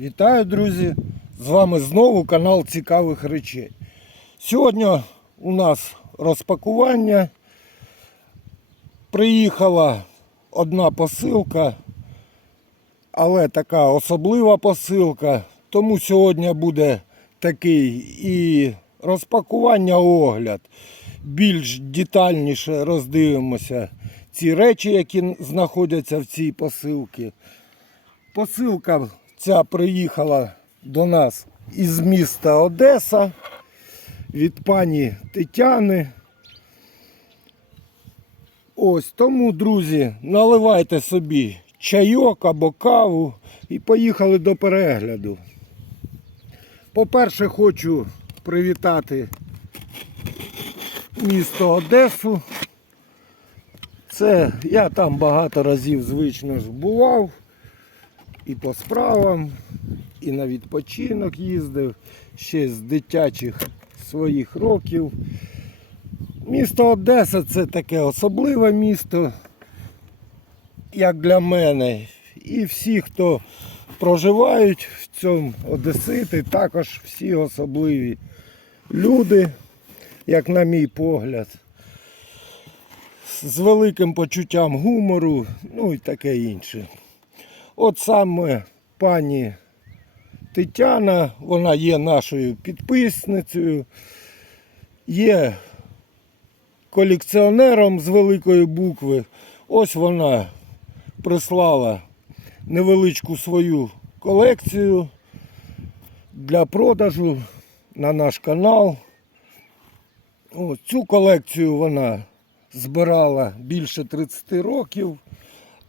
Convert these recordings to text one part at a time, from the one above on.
Вітаю, друзі! З вами знову канал Цікавих речей. Сьогодні у нас розпакування. Приїхала одна посилка, але така особлива посилка. Тому сьогодні буде такий і розпакування огляд. Більш детальніше роздивимося ці речі, які знаходяться в цій посилці. Посилка ця приїхала до нас із міста Одеса від пані Тетяни. Ось тому, друзі, наливайте собі чайок або каву і поїхали до перегляду. По-перше, хочу привітати місто Одесу. Це я там багато разів звично ж бував і по справам, і на відпочинок їздив ще з дитячих своїх років. Місто Одеса це таке особливе місто, як для мене. І всі, хто проживають в цьому Одесити, також всі особливі люди, як на мій погляд, з великим почуттям гумору, ну і таке інше. От саме пані Тетяна, вона є нашою підписницею, є колекціонером з великої букви. Ось вона прислала невеличку свою колекцію для продажу на наш канал. Цю колекцію вона збирала більше 30 років,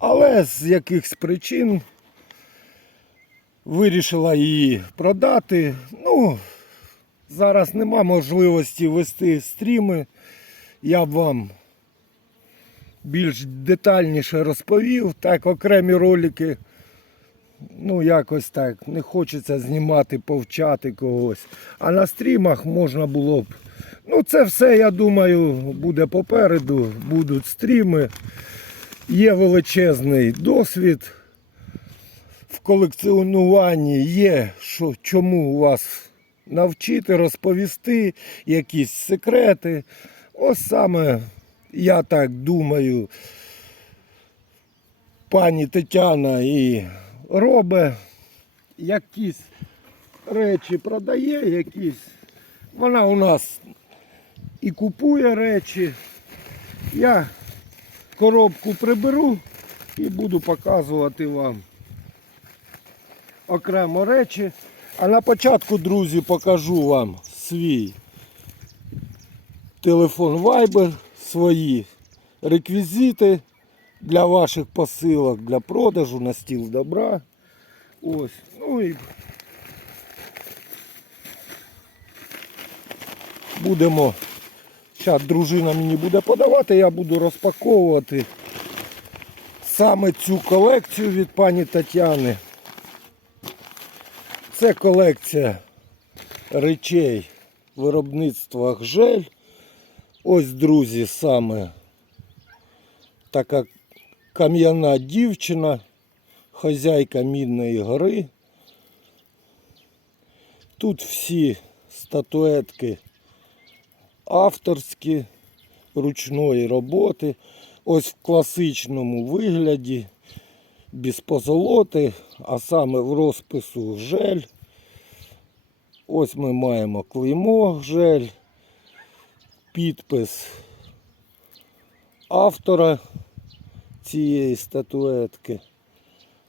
але з якихось причин вирішила її продати. Ну, зараз нема можливості вести стріми. Я б вам більш детальніше розповів. Так, окремі ролики. Ну, якось так, не хочеться знімати, повчати когось. А на стрімах можна було б. Ну, це все, я думаю, буде попереду, будуть стріми. Є величезний досвід в колекціонуванні, є що, чому вас навчити, розповісти, якісь секрети. Ось саме, я так думаю, пані Тетяна і робить якісь речі продає, якісь. Вона у нас і купує речі. Я коробку приберу і буду показувати вам окремо речі. А на початку, друзі, покажу вам свій телефон Viber, свої реквізити для ваших посилок, для продажу на стіл добра. Ось. Ну і будемо. Зараз дружина мені буде подавати, я буду розпаковувати саме цю колекцію від пані Тетяни. Це колекція речей виробництва Гжель. Ось, друзі, саме така кам'яна дівчина, хазяйка Мідної гори. Тут всі статуетки авторські ручної роботи. Ось в класичному вигляді, без позолоти, а саме в розпису жель. Ось ми маємо клеймо жель, підпис автора цієї статуетки.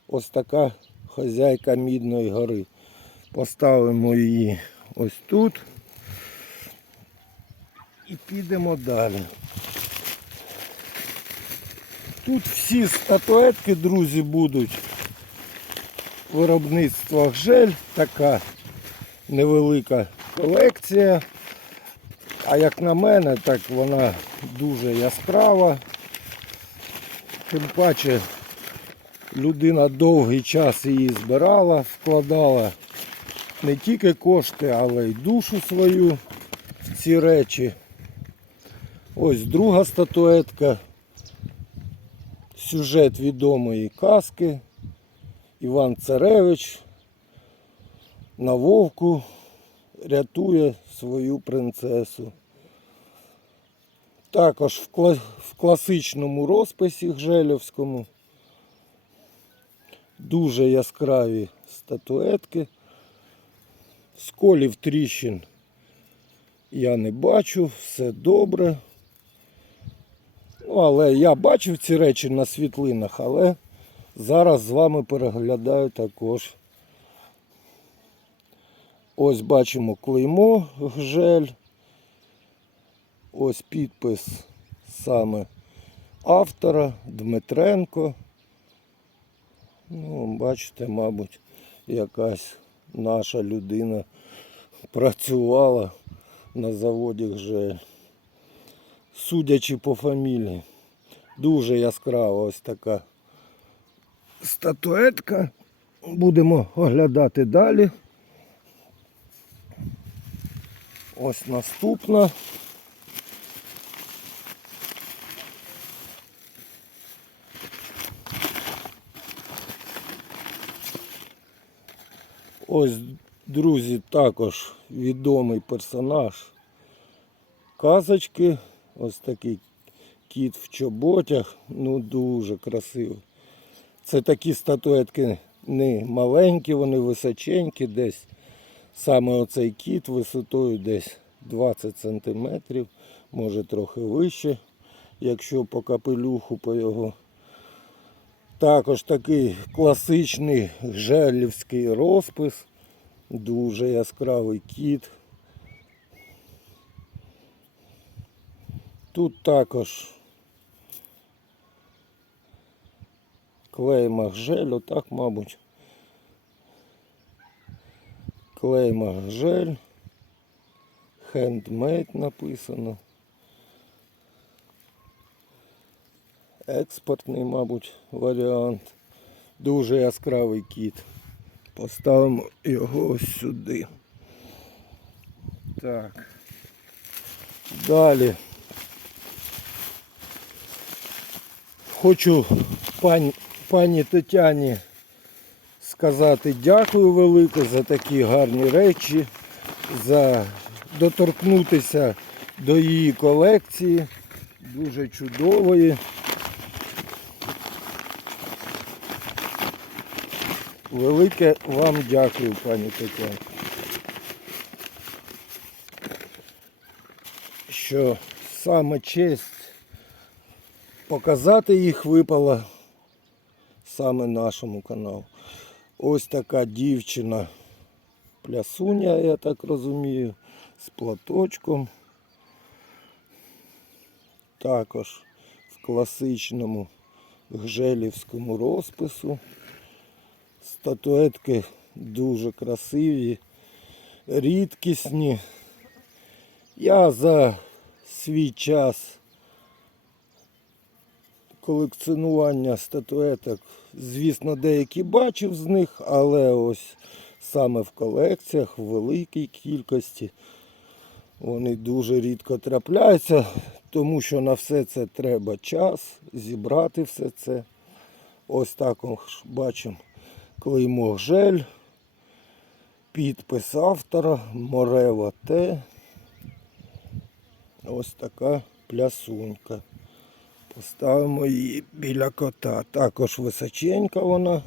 Ось така хазяйка Мідної гори. Поставимо її ось тут. І підемо далі. Тут всі статуетки, друзі, будуть виробництва гжель, така невелика колекція. А як на мене, так вона дуже яскрава. Тим паче людина довгий час її збирала, вкладала не тільки кошти, але й душу свою в ці речі. Ось друга статуетка. Сюжет відомої казки. Іван Царевич на вовку рятує свою принцесу. Також в, кла- в класичному розписі Гжельовському дуже яскраві статуетки. Сколів тріщин я не бачу, все добре. Але я бачив ці речі на світлинах, але зараз з вами переглядаю також. Ось бачимо клеймо гжель. Ось підпис саме автора Дмитренко. Ну, бачите, мабуть, якась наша людина працювала на заводі гжель. Судячи по фамілії. Дуже яскрава ось така статуетка. Будемо оглядати далі. Ось наступна. Ось, друзі, також відомий персонаж казочки. Ось такий кіт в чоботях. Ну дуже красивий. Це такі статуетки не маленькі, вони височенькі десь. Саме оцей кіт висотою десь 20 см, може трохи вище, якщо по капелюху по його. Також такий класичний желівський розпис. Дуже яскравий кіт. Тут також клейма гжель, отак, мабуть. Клейма гжель. Хендмейд написано. Експортний, мабуть, варіант. Дуже яскравий кіт. Поставимо його ось сюди. Так. Далі. Хочу пані, пані Тетяні сказати дякую велике за такі гарні речі, за доторкнутися до її колекції. Дуже чудової. Велике вам дякую, пані Тетяна. Що саме честь показати їх випала саме нашому каналу. Ось така дівчина плясуня, я так розумію, з платочком. Також в класичному гжелівському розпису. Статуетки дуже красиві, рідкісні. Я за свій час колекціонування статуеток, звісно, деякі бачив з них, але ось саме в колекціях, в великій кількості, вони дуже рідко трапляються, тому що на все це треба час, зібрати все це. Ось так бачимо клеймо жель, підпис автора, Морева Т. Ось така плясунька. Поставимо її біля кота. Також височенька вона.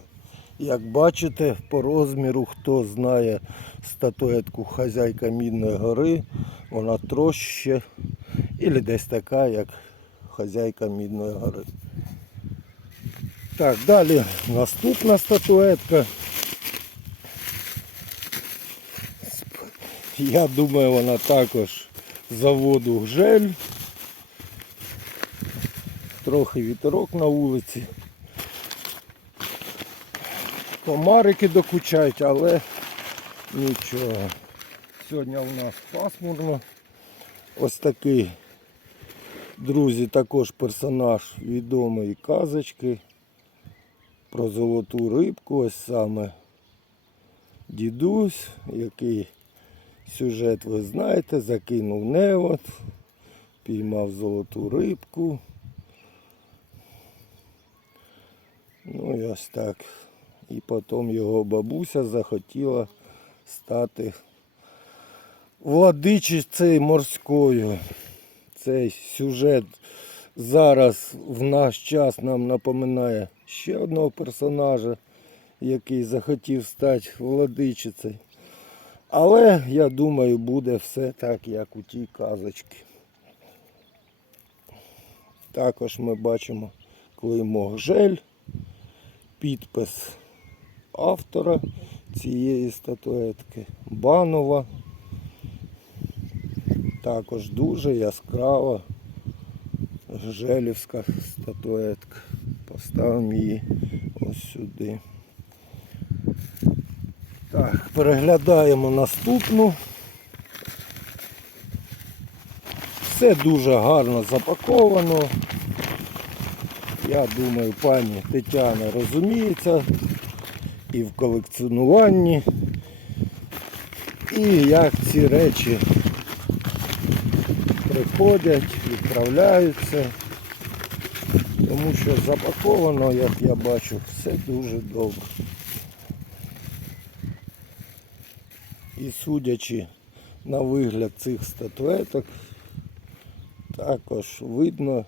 Як бачите, по розміру, хто знає статуетку Хазяйка Мідної гори, вона трошче, і десь така, як Хазяйка Мідної гори. Так, далі наступна статуетка. Я думаю, вона також заводу гжель. Трохи вітерок на вулиці. Комарики докучають, але нічого. Сьогодні у нас пасмурно. Ось такий, друзі, також персонаж відомої казочки про золоту рибку. Ось саме дідусь, який сюжет ви знаєте, закинув невод, піймав золоту рибку. Ну і ось так. І потім його бабуся захотіла стати владичицею морською. Цей сюжет зараз в наш час нам напоминає ще одного персонажа, який захотів стати владичицею. Але я думаю, буде все так, як у тій казочці. Також ми бачимо клеймо Гжель, підпис автора цієї статуетки Банова. Також дуже яскрава Гжелівська статуетка. Поставимо її ось сюди. Так, переглядаємо наступну. Все дуже гарно запаковано. Я думаю, пані Тетяна розуміється і в колекціонуванні, і як ці речі приходять, відправляються. Тому що запаковано, як я бачу, все дуже добре. І судячи на вигляд цих статуеток, також видно,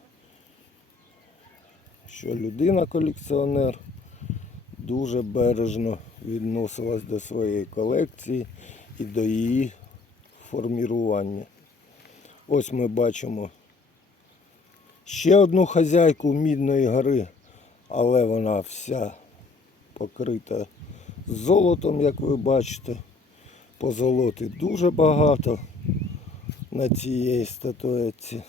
що людина-колекціонер дуже бережно відносилась до своєї колекції і до її формірування. Ось ми бачимо ще одну хазяйку Мідної гори, але вона вся покрита золотом, як ви бачите. Позолоти дуже багато на цієї статуетці.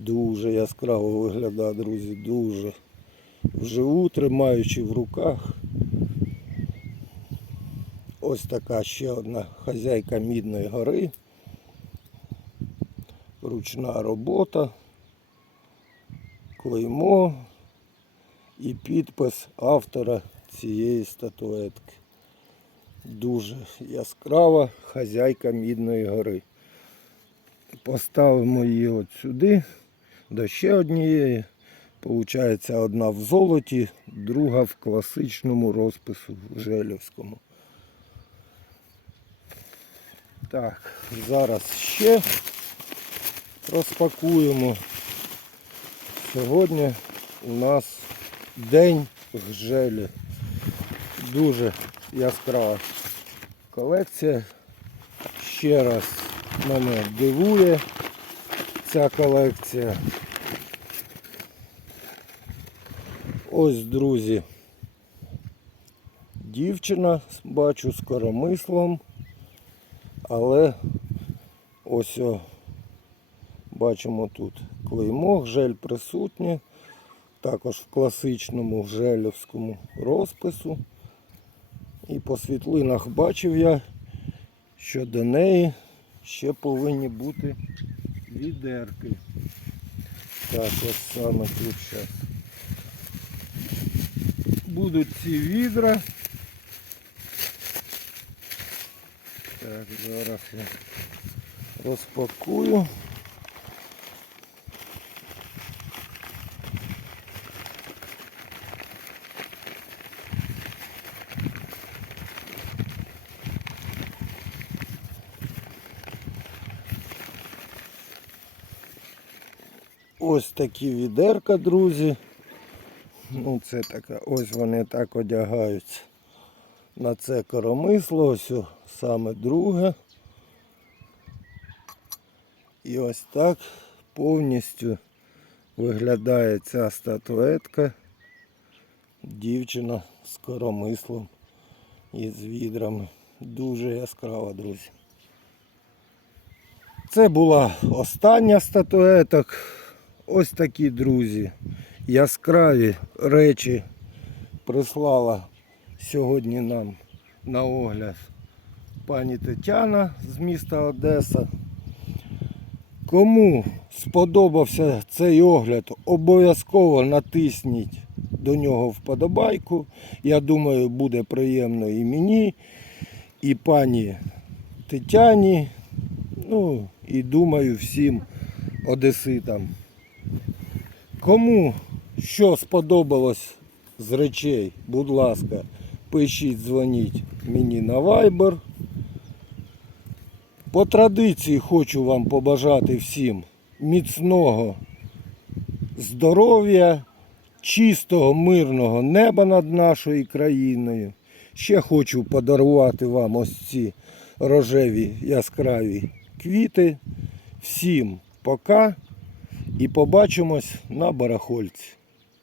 Дуже яскраво виглядає, друзі, дуже. Вживу тримаючи в руках. Ось така ще одна хазяйка Мідної гори. Ручна робота, клеймо і підпис автора цієї статуетки. Дуже яскрава хазяйка Мідної гори. Поставимо її от сюди, до ще однієї. Получається одна в золоті, друга в класичному розпису в Желівському. Так, зараз ще розпакуємо. Сьогодні у нас день гжелі. Дуже яскрава колекція. Ще раз мене дивує ця колекція. Ось, друзі, дівчина, бачу, з коромислом, але ось о, бачимо тут клеймо, гжель присутнє, також в класичному гжелівському розпису. І по світлинах бачив я, що до неї ще повинні бути відерки. Так, ось саме тут зараз. Будуть ці відра. Так, зараз я розпакую. Ось такі відерка, друзі. Ну, це така, ось вони так одягаються. На це коромисло, ось саме друге. І ось так повністю виглядає ця статуетка. Дівчина з коромислом і з відрами. Дуже яскрава, друзі. Це була остання статуеток. Ось такі друзі. Яскраві речі прислала сьогодні нам на огляд пані Тетяна з міста Одеса. Кому сподобався цей огляд, обов'язково натисніть до нього вподобайку. Я думаю, буде приємно і мені, і пані Тетяні. Ну і думаю всім одеситам. Кому що сподобалось з речей, будь ласка, пишіть, дзвоніть. мені на Viber. По традиції хочу вам побажати всім міцного здоров'я, чистого, мирного неба над нашою країною. Ще хочу подарувати вам ось ці рожеві яскраві квіти. Всім пока і побачимось на барахольці.